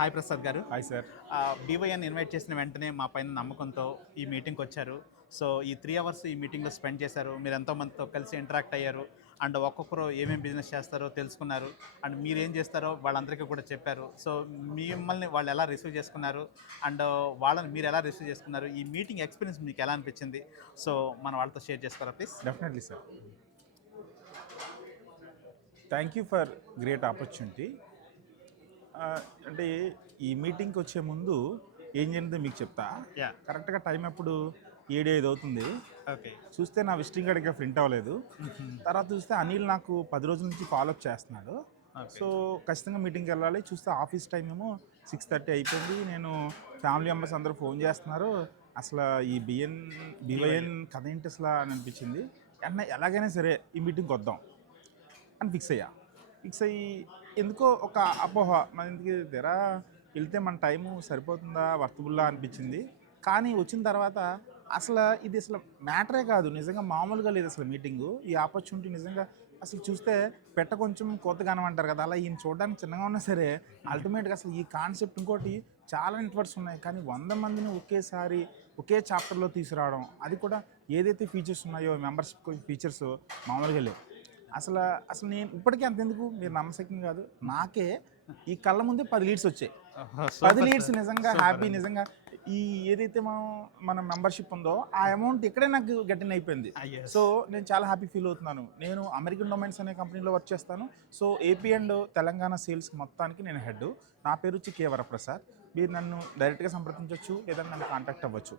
Hi Prasad గారు. Hi sir. బీవైఎన్ invite చేసిన వెంటనే మా పైన నమ్మకంతో ఈ మీటింగ్కి వచ్చారు. సో ఈ 3 అవర్స్ ఈ మీటింగ్లో స్పెండ్ చేశారు. మీరు ఎంతో మందితో కలిసి ఇంటరాక్ట్ అయ్యారు. అండ్ ఒక్కొక్కరు ఏమేమి బిజినెస్ చేస్తారో తెలుసుకున్నారు. అండ్ మీరేం చేస్తారో వాళ్ళందరికీ కూడా చెప్పారు. సో మిమ్మల్ని వాళ్ళు ఎలా రిసీవ్ చేసుకున్నారు, అండ్ వాళ్ళని మీరు ఎలా రిసీవ్ చేసుకున్నారు, ఈ మీటింగ్ ఎక్స్పీరియన్స్ మీకు ఎలా అనిపించింది? సో మన వాళ్ళతో షేర్ చేసుకోరా please. Definitely sir. Thank you for great opportunity. అంటే ఈ మీటింగ్కి వచ్చే ముందు ఏం జరిగిందో మీకు చెప్తా. యా. కరెక్ట్గా టైం అప్పుడు 7-5 అవుతుంది. ఓకే. చూస్తే నా విజిటింగ్ కార్డ్ ఇంకా ప్రింట్ అవ్వలేదు. తర్వాత చూస్తే అనిల్ నాకు 10 రోజుల నుంచి ఫాలోఅప్ చేస్తున్నాడు. సో ఖచ్చితంగా మీటింగ్కి వెళ్ళాలి. చూస్తే ఆఫీస్ టైం ఏమో 6:30 అయిపోయింది. నేను ఫ్యామిలీ మెంబర్స్ అందరూ ఫోన్ చేస్తున్నారు. అసలు ఈ బీవైఎన్ కథ ఏంటి అసలు అని అనిపించింది. అన్న ఎలాగైనా సరే ఈ మీటింగ్కి వద్దాం అని ఫిక్స్ అయ్యి ఎందుకో ఒక అపోహ మన ఇంటికి తెరా వెళ్తే మన టైము సరిపోతుందా వర్తబుల్లా అనిపించింది. కానీ వచ్చిన తర్వాత ఇది అసలు మ్యాటరే కాదు, నిజంగా మామూలుగా లేదు అసలు మీటింగు. ఈ ఆపర్చునిటీ నిజంగా అసలు చూస్తే కొంచెం కొత్తగా అంటారు కదా, అలా ఈయన చూడడానికి చిన్నగా ఉన్నా సరే అల్టిమేట్గా అసలు ఈ కాన్సెప్ట్ ఇంకోటి చాలా నెట్వర్క్స్ ఉన్నాయి. కానీ 100 మందిని ఒకేసారి ఒకే చాప్టర్లో తీసుకురావడం, అది కూడా ఏదైతే ఫీచర్స్ ఉన్నాయో మెంబర్షిప్ ఫీచర్స్ మామూలుగా లేవు. అసలు నేను ఇప్పటికీ అంతెందుకు, మీరు నమ్మశక్యం కాదు, నాకే ఈ కళ్ళ ముందే 10 లీడ్స్ వచ్చాయి. 10 లీడ్స్ నిజంగా హ్యాపీ. నిజంగా ఈ ఏదైతే మన మెంబర్షిప్ ఉందో ఆ అమౌంట్ ఇక్కడే నాకు గెటిన్ అయిపోయింది. సో నేను చాలా హ్యాపీ ఫీల్ అవుతున్నాను. నేను అమెరికన్ డొమైన్స్ అనే కంపెనీలో వర్క్ చేస్తాను. So AP and Telangana sales మొత్తానికి నేను హెడ్. నా పేరు వచ్చి కే వరప్రసాద్. మీరు నన్ను డైరెక్ట్గా సంప్రదించవచ్చు లేదా నన్ను కాంటాక్ట్ అవ్వచ్చు.